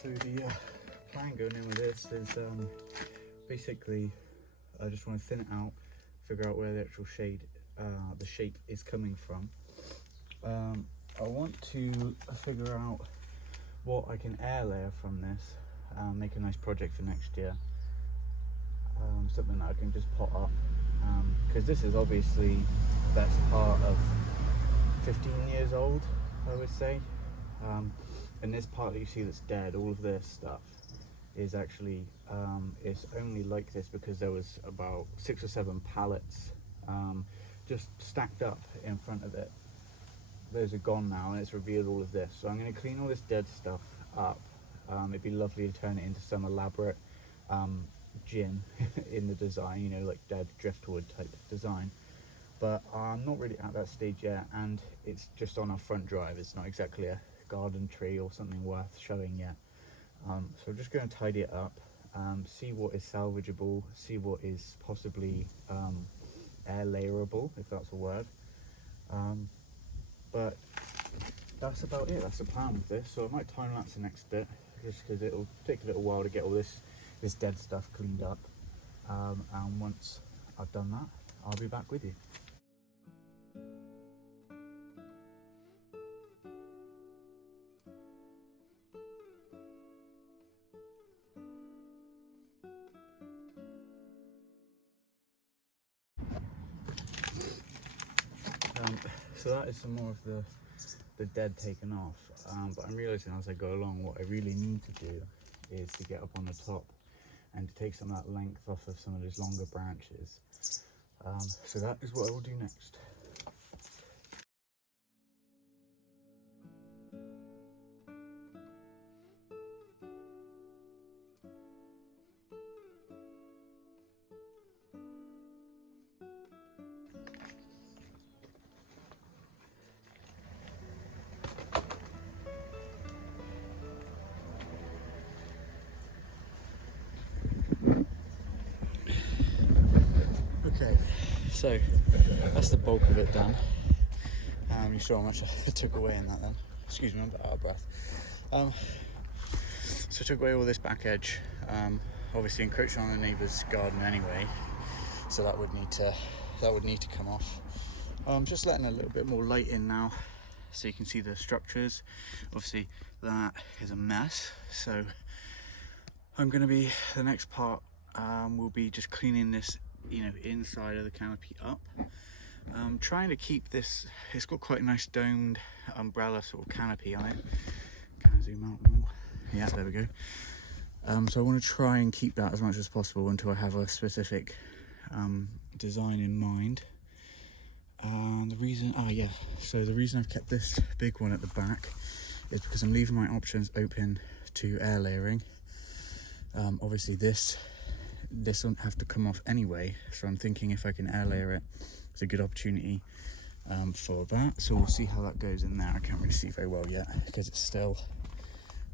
So the plan going in with this is basically I just want to thin it out, figure out where the actual the shape is coming from. I want to figure out what I can air layer from this, make a nice project for next year, something that I can just pot up, because this is obviously the best part of 15 years old, I would say. And this part that you see that's dead, all of this stuff is actually it's only like this because there was about 6 or 7 pallets just stacked up in front of it. Those are gone now and it's revealed all of this, so I'm going to clean all this dead stuff up. It'd be lovely to turn it into some elaborate gin in the design, you know, like dead driftwood type design, but I'm not really at that stage yet, and it's just on our front drive. It's not exactly a garden tree or something worth showing yet, so I'm just going to tidy it up, see what is salvageable, see what is possibly air layerable, if that's a word, but that's about it. That's the plan with this. So I might time lapse the next bit just because it'll take a little while to get all this dead stuff cleaned up, and once I've done that, I'll be back with you. So that is some more of the dead taken off, but I'm realizing as I go along what I really need to do is to get up on the top and to take some of that length off of some of those longer branches. So that is what I will do next. Okay, so that's the bulk of it done. You saw how much I took away in that then. Excuse me, I'm a bit out of breath. So I took away all this back edge, obviously encroaching on the neighbour's garden anyway, so that would need to come off. Just letting a little bit more light in now so you can see the structures. Obviously that is a mess, so I'm going to be, the next part will be just cleaning this, you know, inside of the canopy up. Trying to keep this, it's got quite a nice domed umbrella sort of canopy on it. Can I zoom out more? Yeah, there we go. So I want to try and keep that as much as possible until I have a specific design in mind. And the reason, so the reason I've kept this big one at the back is because I'm leaving my options open to air layering. Obviously this won't have to come off anyway, so I'm thinking if I can air layer it, it's a good opportunity for that. So we'll see how that goes in there. I can't really see very well yet because it's still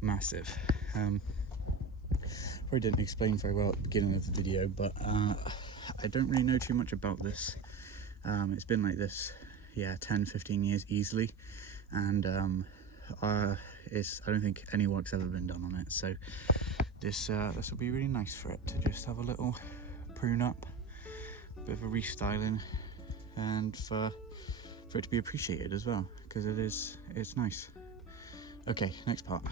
massive. Probably didn't explain very well at the beginning of the video, but I don't really know too much about this. It's been like this, yeah, 10-15 years easily, and I don't think any work's ever been done on it, so this will be really nice for it to just have a little prune up, a bit of a restyling, and for it to be appreciated as well, because it's nice. Okay, next part.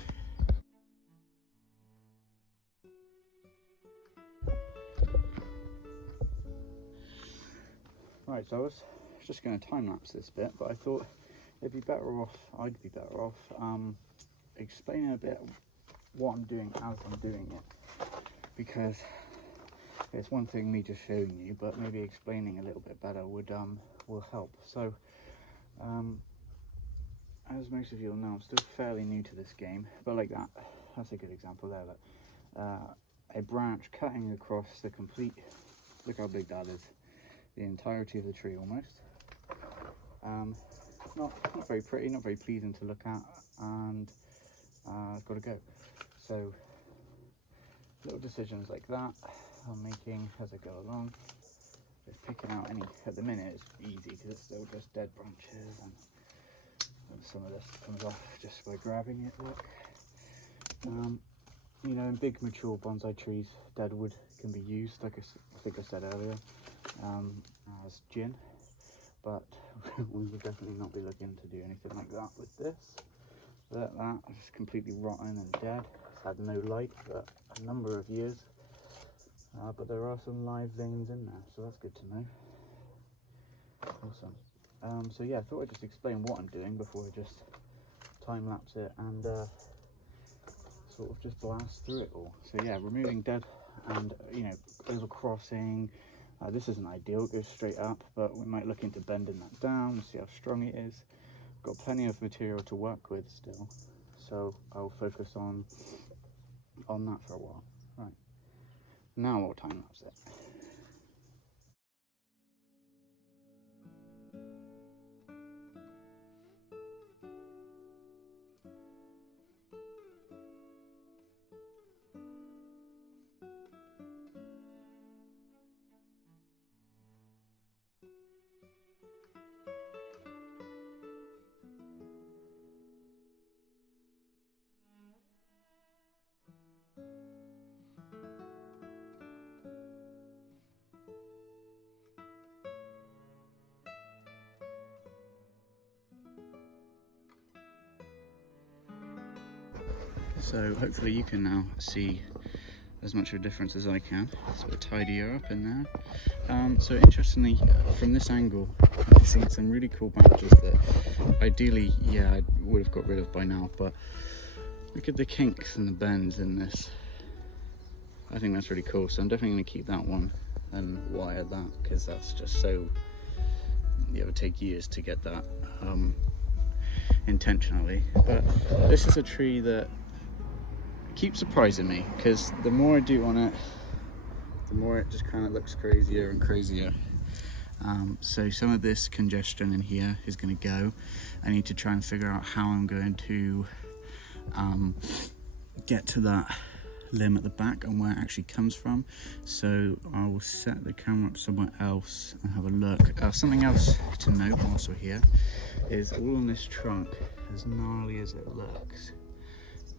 Right, so I was just going to time lapse this bit, but I thought I'd be better off explaining a bit what I'm doing as I'm doing it, because it's one thing me just showing you, but maybe explaining a little bit better will help. So as most of you will know, I'm still fairly new to this game, but like that's a good example there. That a branch cutting across the complete, look how big that is, the entirety of the tree almost. Not very pretty, not very pleasing to look at, and got to go. So little decisions like that I'm making as I go along, just picking out any. At the minute it's easy because it's still just dead branches, and some of this comes off just by grabbing it, look. you know, in big mature bonsai trees, dead wood can be used, like I think I said earlier, as gin, but we would definitely not be looking to do anything like that with this. That is completely rotten and dead. It's had no light for a number of years, but there are some live veins in there, so that's good to know. Awesome. So yeah, I thought I'd just explain what I'm doing before I just time lapse it and sort of just blast through it all. So yeah, removing dead and, you know, overcrossing. This isn't ideal, it goes straight up, but we might look into bending that down, see how strong it is. Got plenty of material to work with still, so I'll focus on that for a while. Right, now I'll time lapse it. So hopefully you can now see as much of a difference as I can. Sort of tidy her up in there. So interestingly, from this angle, I've seen some really cool branches that ideally, yeah, I would have got rid of by now, but look at the kinks and the bends in this. I think that's really cool, so I'm definitely going to keep that one and wire that, because that's just so, it would take years to get that intentionally. But this is a tree that keeps surprising me, because the more I do on it, the more it just kind of looks crazier and crazier. So some of this congestion in here is going to go. I need to try and figure out how I'm going to get to that limb at the back and where it actually comes from. So I will set the camera up somewhere else and have a look. Something else to note whilst we're here is all on this trunk, as gnarly as it looks,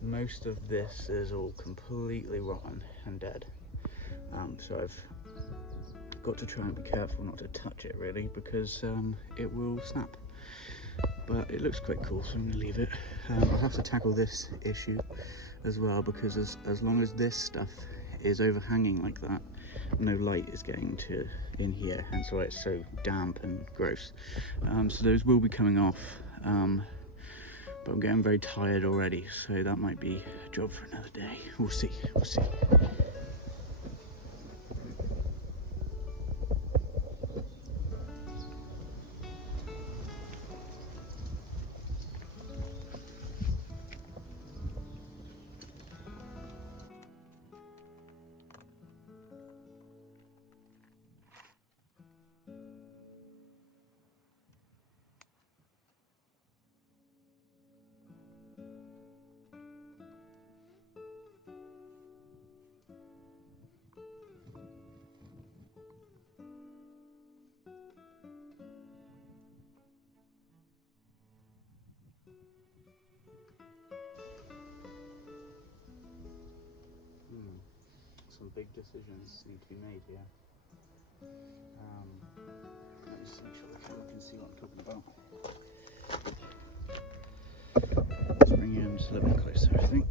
most of this is all completely rotten and dead. So I've got to try and be careful not to touch it really, because it will snap. But it looks quite cool, so I'm going to leave it. I'll have to tackle this issue as well, because as long as this stuff is overhanging like that, no light is getting to in here, hence why it's so damp and gross. So those will be coming off, but I'm getting very tired already, so that might be a job for another day. We'll see, we'll see. Some big decisions need to be made here. Let me just make sure the camera can see what I'm talking about. Let's bring you in just a little bit closer, I think.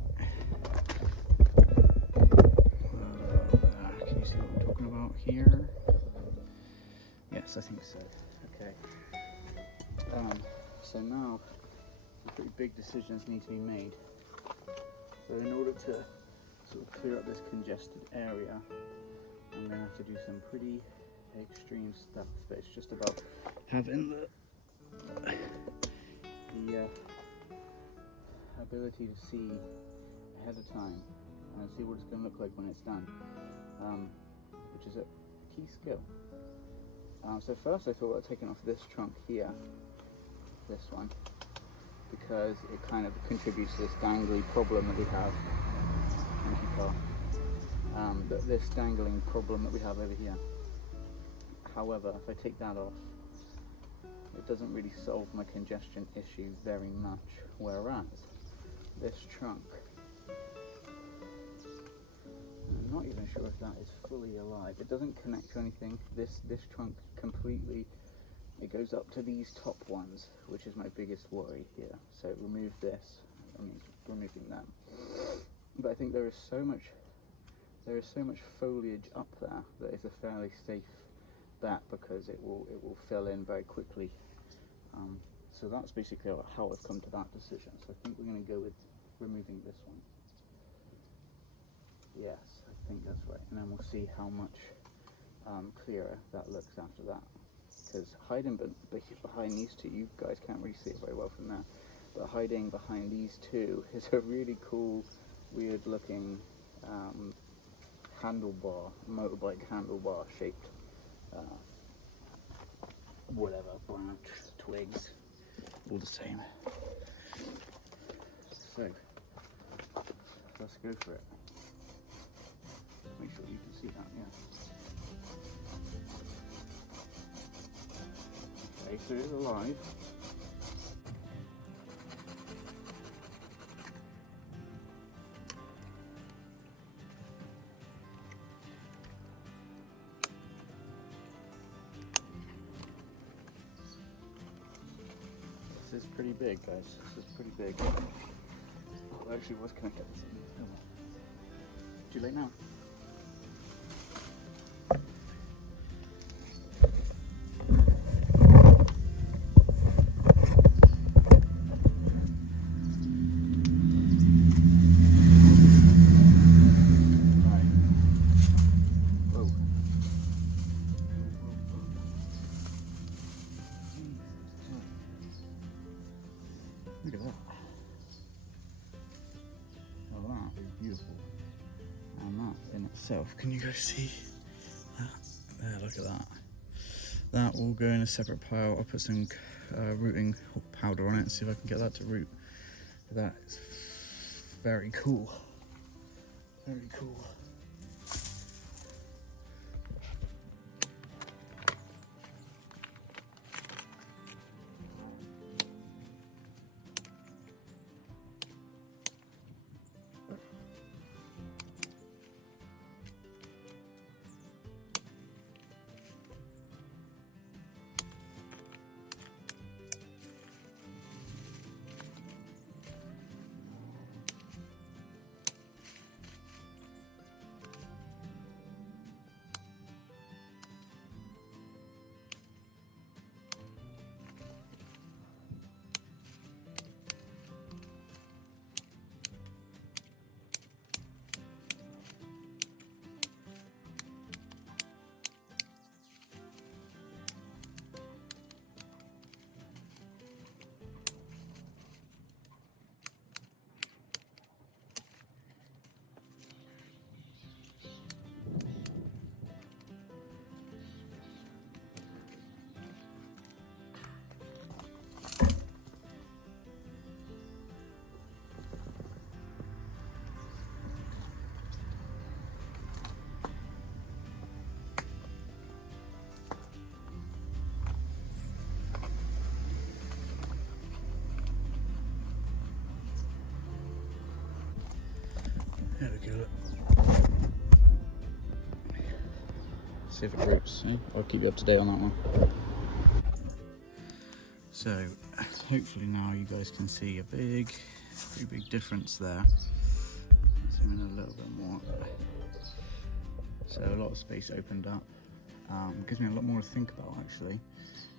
Can you see what I'm talking about here? Yes, I think so. Okay. So now, some pretty big decisions need to be made. So in order to sort of clear up this congested area, I'm going to have to do some pretty extreme stuff, but it's just about having the ability to see ahead of time and see what it's going to look like when it's done, which is a key skill. So first I thought about taking off this trunk here, this one, because it kind of contributes to this dangly problem that we have. Thank you, Carl. This dangling problem that we have over here. However, if I take that off, it doesn't really solve my congestion issue very much, whereas this trunk not even sure if that is fully alive. It doesn't connect to anything. This trunk completely, it goes up to these top ones, which is my biggest worry here. So remove this, I mean removing them. But I think there is so much foliage up there that it's a fairly safe bet, because it will fill in very quickly. So that's basically how I've come to that decision. So I think we're going to go with removing this one. Yes, I think that's right. And then we'll see how much clearer that looks after that. Because hiding behind these two, you guys can't really see it very well from there, but hiding behind these two is a really cool, weird looking handlebar, motorbike handlebar shaped whatever, branch, twigs, all the same. So let's go for it. Make sure you can see that, yeah. Okay, so it's alive. This is pretty big, guys. This is pretty big. Oh, it actually was connected. Oh, well. Too late now. Look at that. Oh, that is beautiful. And that in itself, can you guys see that? There, look at that. That will go in a separate pile. I'll put some rooting powder on it and see if I can get that to root. That is very cool. Very cool. There we go, look. See if it roots, yeah? I'll keep you up to date on that one. So, hopefully now you guys can see a pretty big difference there. Zoom in a little bit more. So a lot of space opened up. Gives me a lot more to think about actually,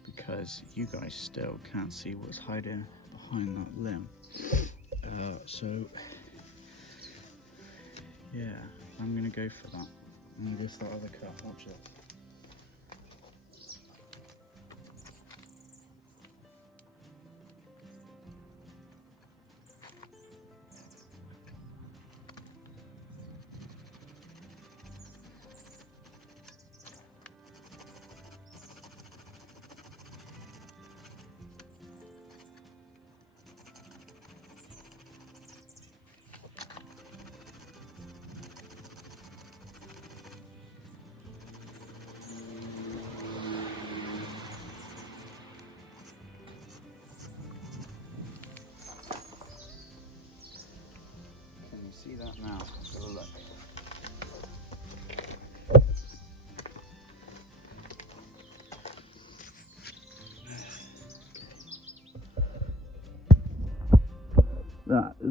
because you guys still can't see what's hiding behind that limb. So yeah, I'm gonna go for that. I'm gonna go for that other cut, watch it.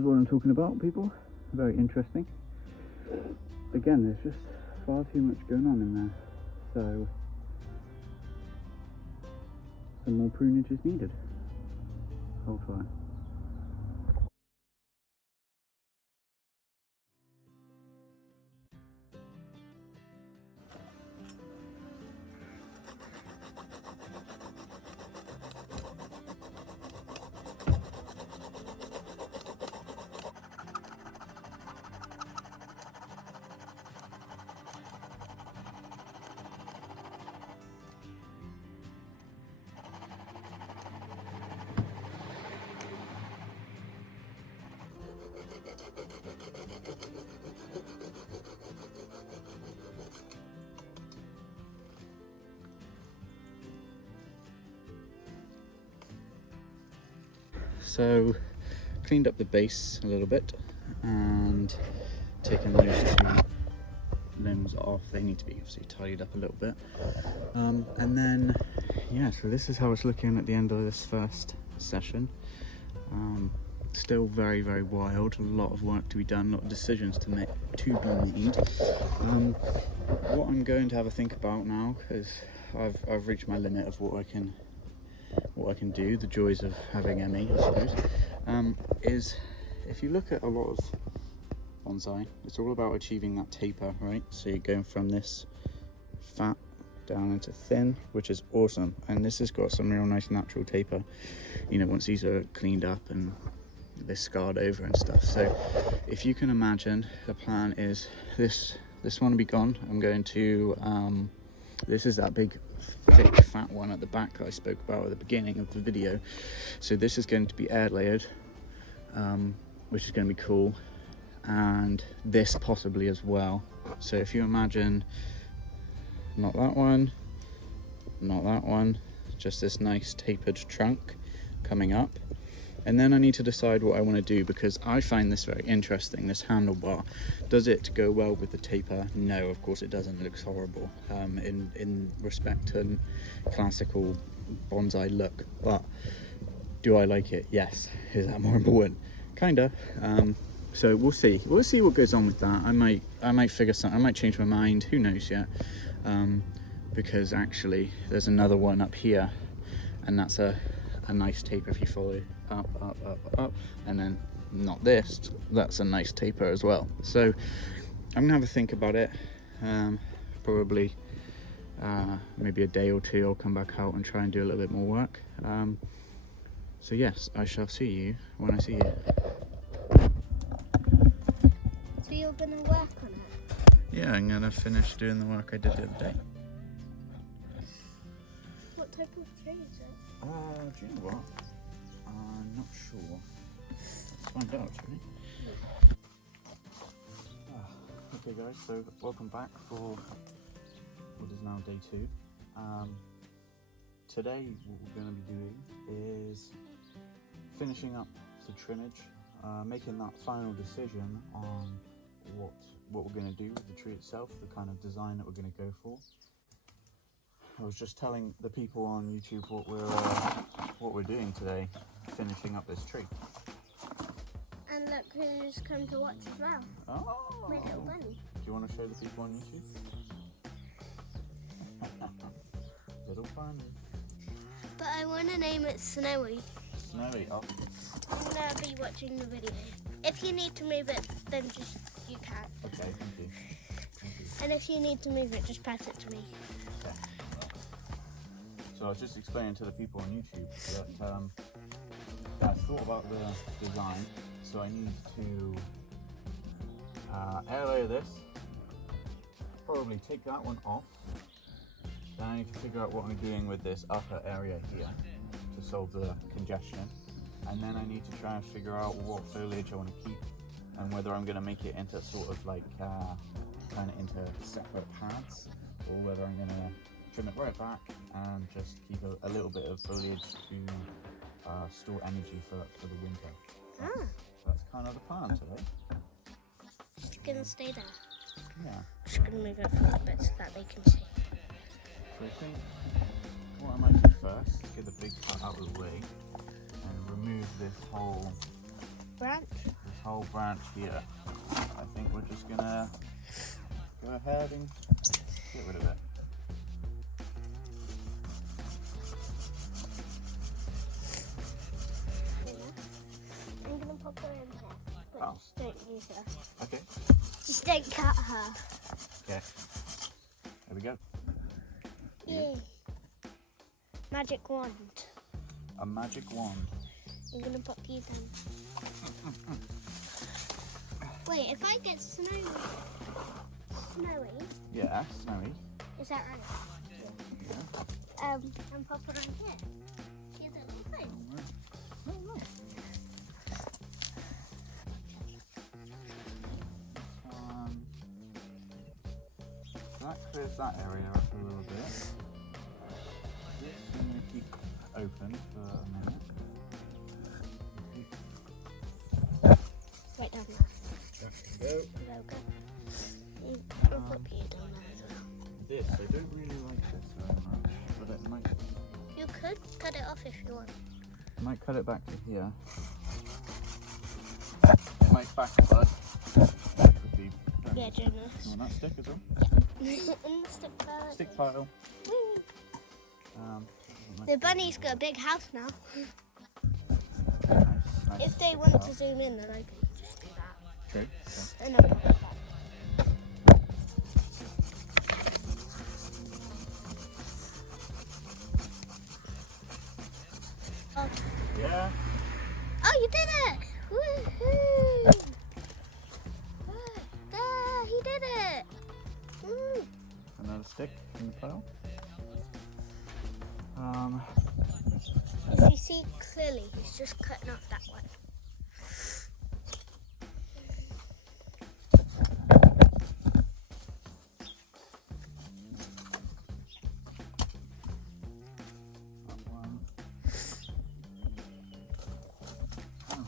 is what I'm talking about, people. Very interesting. Again, there's just far too much going on in there, so some more prunage is needed. Hold fire. So, cleaned up the base a little bit and taken those two limbs off. They need to be obviously tidied up a little bit. And then, yeah, so this is how it's looking at the end of this first session. Still very, very wild. A lot of work to be done, a lot of decisions to be made. What I'm going to have a think about now, because I've reached my limit of what I can do, the joys of having ME, I suppose, is if you look at a lot of bonsai, it's all about achieving that taper, right? So you're going from this fat down into thin, which is awesome, and this has got some real nice natural taper, you know, once these are cleaned up and they're scarred over and stuff. So if you can imagine, the plan is this one will be gone. I'm going to this is that big thick fat one at the back that I spoke about at the beginning of the video. So this is going to be air layered, which is going to be cool, and this possibly as well. So if you imagine not that one, not that one, just this nice tapered trunk coming up. And then I need to decide what I want to do, because I find this very interesting, this handlebar. Does it go well with the taper? No, of course it doesn't. It looks horrible in respect to classical bonsai look. But do I like it? Yes. Is that more important? Kinda. So we'll see. We'll see what goes on with that. I might figure something. I might change my mind. Who knows yet? Because actually there's another one up here, and that's a nice taper if you follow up, up, up, up, and then not this, that's a nice taper as well. So I'm gonna have a think about it. Probably maybe a day or two I'll come back out and try and do a little bit more work. So yes, I shall see you when I see you. So you're gonna work on it? Yeah, I'm gonna finish doing the work I did the other day. What type of tree is it? Do you know what? I'm not sure. Let's find out, shall we? Okay guys, so welcome back for what is now day 2. Today what we're going to be doing is finishing up the trimmage, making that final decision on what we're going to do with the tree itself, the kind of design that we're going to go for. I was just telling the people on YouTube what we're doing today, finishing up this tree. And look who's come to watch as well. Oh! My little bunny. Do you want to show the people on YouTube? Little bunny. But I want to name it Snowy. Snowy, oh. I'm going to be watching the video. If you need to move it, then just you can. Okay, thank you. Thank you. And if you need to move it, just pass it to me. Okay. So I was just explaining to the people on YouTube that I thought about the design, so I need to air layer this, probably take that one off, then I need to figure out what I'm doing with this upper area here to solve the congestion, and then I need to try and figure out what foliage I want to keep and whether I'm going to make it into sort of like kind of into separate pads, or whether I'm going to trim it right back and just keep a little bit of foliage to store energy for the winter. That's kind of the plan today. It's going to stay there. Yeah. Just going to move it for a bit so that they can see. So I think what I might do first is get the big cut out of the way and remove this whole Branch? This whole branch here. I think we're just gonna go ahead and get rid of it. I'm gonna pop her in here, but Oh. just don't use her. Okay. Just don't cut her. Okay. There we go. Yay. Magic wand. A magic wand. I'm gonna pop you down. Wait, if I get snowy, Yeah, snowy. is that right? Yeah. And pop it on here. See that little thing? Oh, nice. So that clears that area up a little bit. I'm going to keep open for a minute. Right down there. That can go. There we go. I'll pop you down there as well. This, I don't really like this very much, but it might You could cut it off if you want. cut it back to here. It might backbud, which would be Yeah, generous. you want that stick as well? And the stick pile. Stick pile. Woo. Um, The bunny's got a big house now. nice If they stick want pile. to zoom in, then I can just do that. True. And I'll pop it back. Oh. Yeah. Oh, you did it! Woohoo! There, he did it! Woo. Another stick in the pile. If you see clearly, he's just cutting off that one. That one. Oh,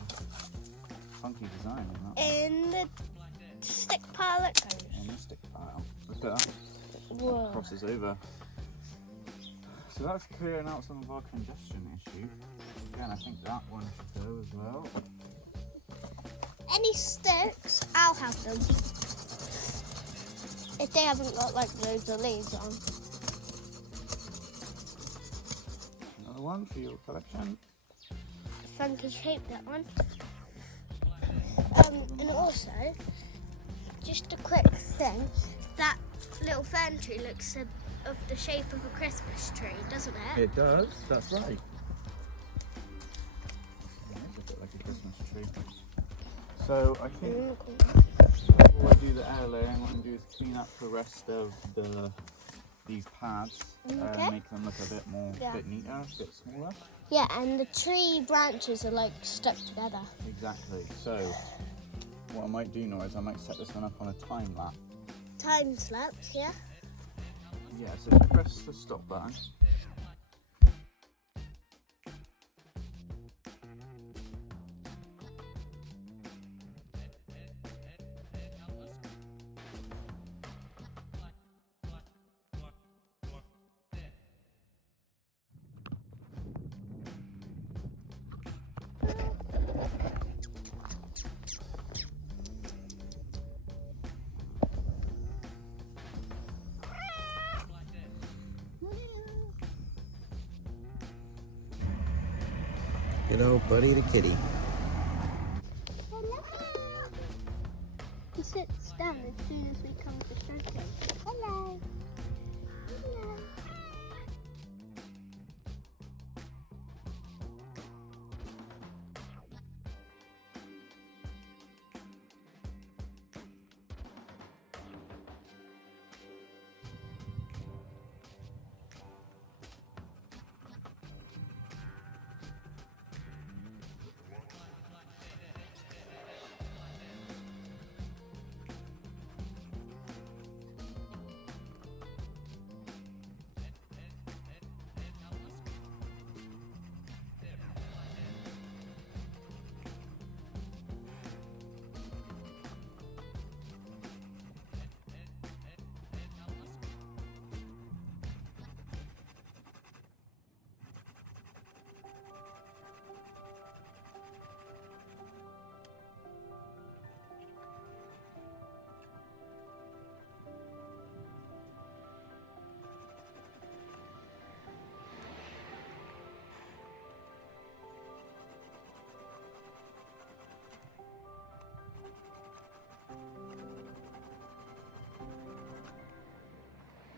funky design in that. In the stick pile it goes. In the stick pile. Look at that. Whoa. Crosses over. So that's clearing out some of our congestion issue. Again, I think that one should go as well. Any sticks, I'll have them. If they haven't got like loads of leaves on. Another one for your collection. Funky shape, that one. And also, just a quick thing, that little fern tree looks of the shape of a Christmas tree, doesn't it? It does, that's right. Yeah, it's a bit like a Christmas tree. So I think Cool. before I do the air layering, what I'm going to do is clean up the rest of these pads, Okay. make them look a bit more, Yeah. bit neater, a bit smaller. Yeah, and the tree branches are like stuck together. Exactly. So what I might do now is I might set this one up on a time lapse. Time lapse, yeah? Yeah, so if I press the stop button. Good old Buddy the kitty. Hello. He sits down as soon as we come to stroke him. Hello. Hello.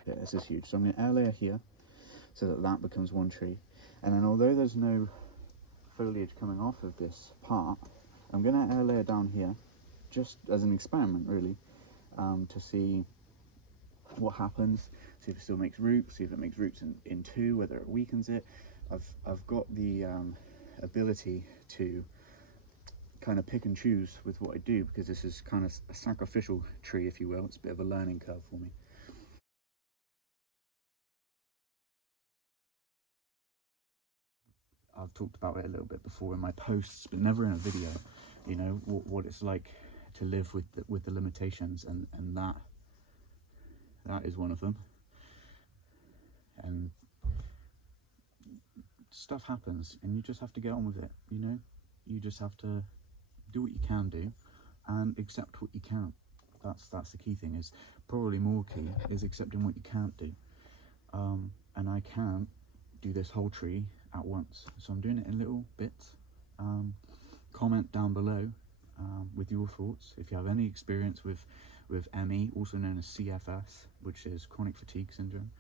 here. This is huge. So I'm going to air layer here so that that becomes one tree. And then although there's no foliage coming off of this part, I'm going to air layer down here just as an experiment, really, to see what happens, see if it still makes roots, see if it makes roots in two, whether it weakens it. I've got the ability to kind of pick and choose with what I do, because this is kind of a sacrificial tree, if you will. It's a bit of a learning curve for me. I've talked about it a little bit before in my posts, but never in a video, you know, what it's like to live with the limitations, and that is one of them. And stuff happens and you just have to get on with it, you know. You just have to do what you can do and accept what you can't. That's the key thing, is probably more key is accepting what you can't do. And I can't do this whole tree at once, so I'm doing it in little bits. Comment down below with your thoughts if you have any experience with ME, also known as CFS, which is chronic fatigue syndrome.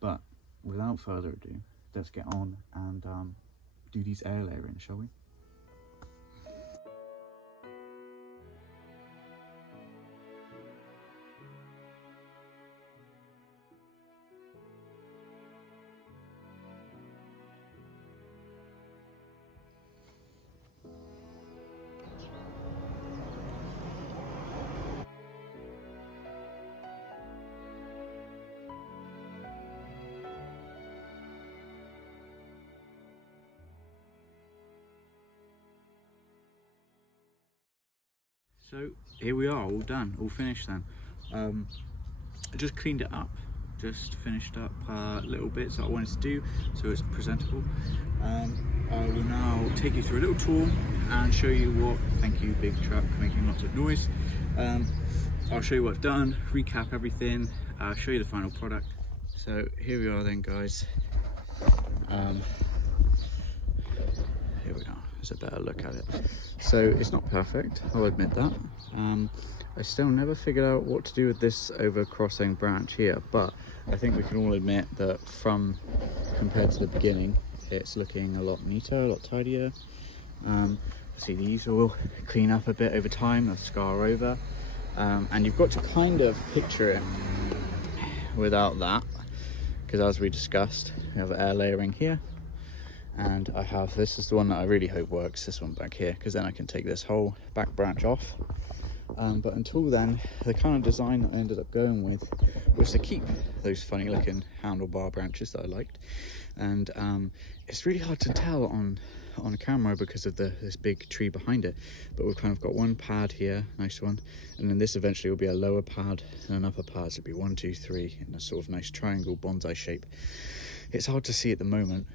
But without further ado, let's get on and do these air layering, shall we? So here we are, all done, all finished then. I just cleaned it up, just finished up little bits that I wanted to do so it's presentable. I will now take you through a little tour and show you what, thank you big truck making lots of noise. I'll show you what I've done, recap everything, show you the final product. So here we are then, guys. Here we are, there's a better look at it. So it's not perfect, I'll admit that. I still never figured out what to do with this over-crossing branch here, but I think we can all admit that compared to the beginning, it's looking a lot neater, a lot tidier. See, these will clean up a bit over time, they'll scar over. And you've got to kind of picture it without that, because as we discussed, we have air layering here. And I have, this is the one that I really hope works, this one back here, because then I can take this whole back branch off. But until then, the kind of design that I ended up going with was to keep those funny looking handlebar branches that I liked. And it's really hard to tell on camera because of this big tree behind it, but we've kind of got one pad here, nice one, and then this eventually will be a lower pad and an upper pad, so it'll be 1, 2, 3 in a sort of nice triangle bonsai shape. It's hard to see at the moment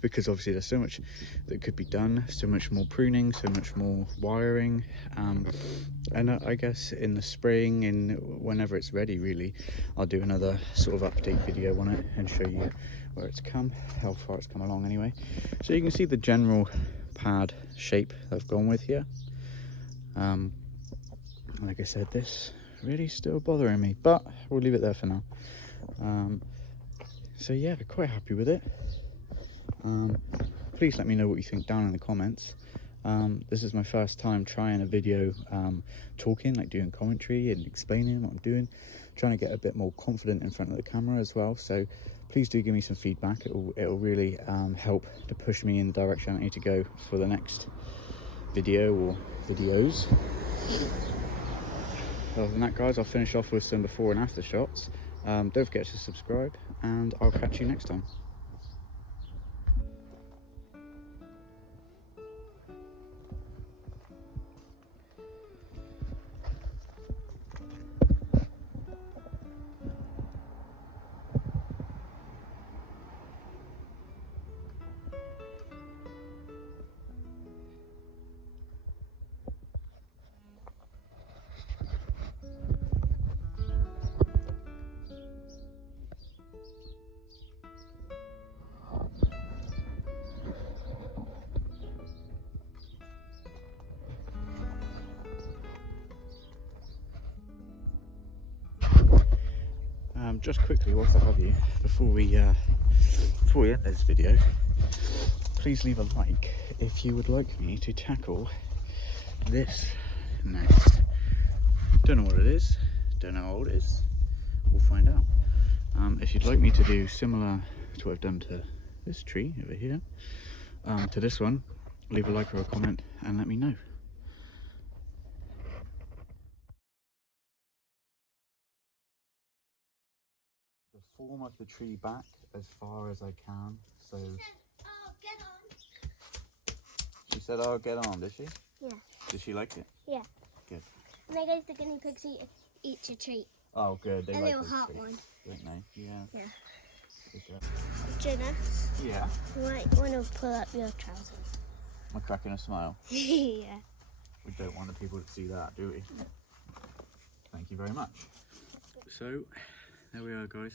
because obviously there's so much that could be done, so much more pruning, so much more wiring, and I guess in the spring, whenever it's ready really, I'll do another sort of update video on it and show you where it's come, how far it's come along anyway. So you can see the general pad shape I've gone with here. Like I said, this really still bothering me, but we'll leave it there for now. So yeah, quite happy with it. Please let me know what you think down in the comments. This is my first time trying a video talking, like doing commentary and explaining what I'm doing, trying to get a bit more confident in front of the camera as well. So please do give me some feedback. It'll really help to push me in the direction I need to go for the next video or videos. Other than that, guys, I'll finish off with some before and after shots. Don't forget to subscribe, and I'll catch you next time. just quickly, whilst I have you, before we end this video, please leave a like if you would like me to tackle this next. Don't know what it is, don't know how old it is, we'll find out. If you'd like me to do similar to what I've done to this tree over here, to this one, leave a like or a comment and let me know. The form of the tree back as far as I can, so... Oh, get on. She said, "Oh, get on," did she? Yeah. Did she like it? Yeah. Good. And there goes the guinea pigs eat a treat. Oh, good. They A like little those hot treats, one. don't they? Yeah. Yeah. Good girl. Jenna, Yeah. you might want to pull up your trousers. Am I cracking a smile? Yeah. We don't want the people to see that, do we? Thank you very much. So, there we are, guys.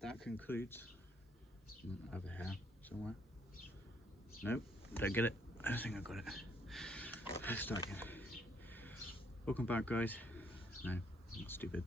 That concludes... over here somewhere. Nope, don't get it. I don't think I got it. Let's start again. Welcome back, guys. No, not stupid.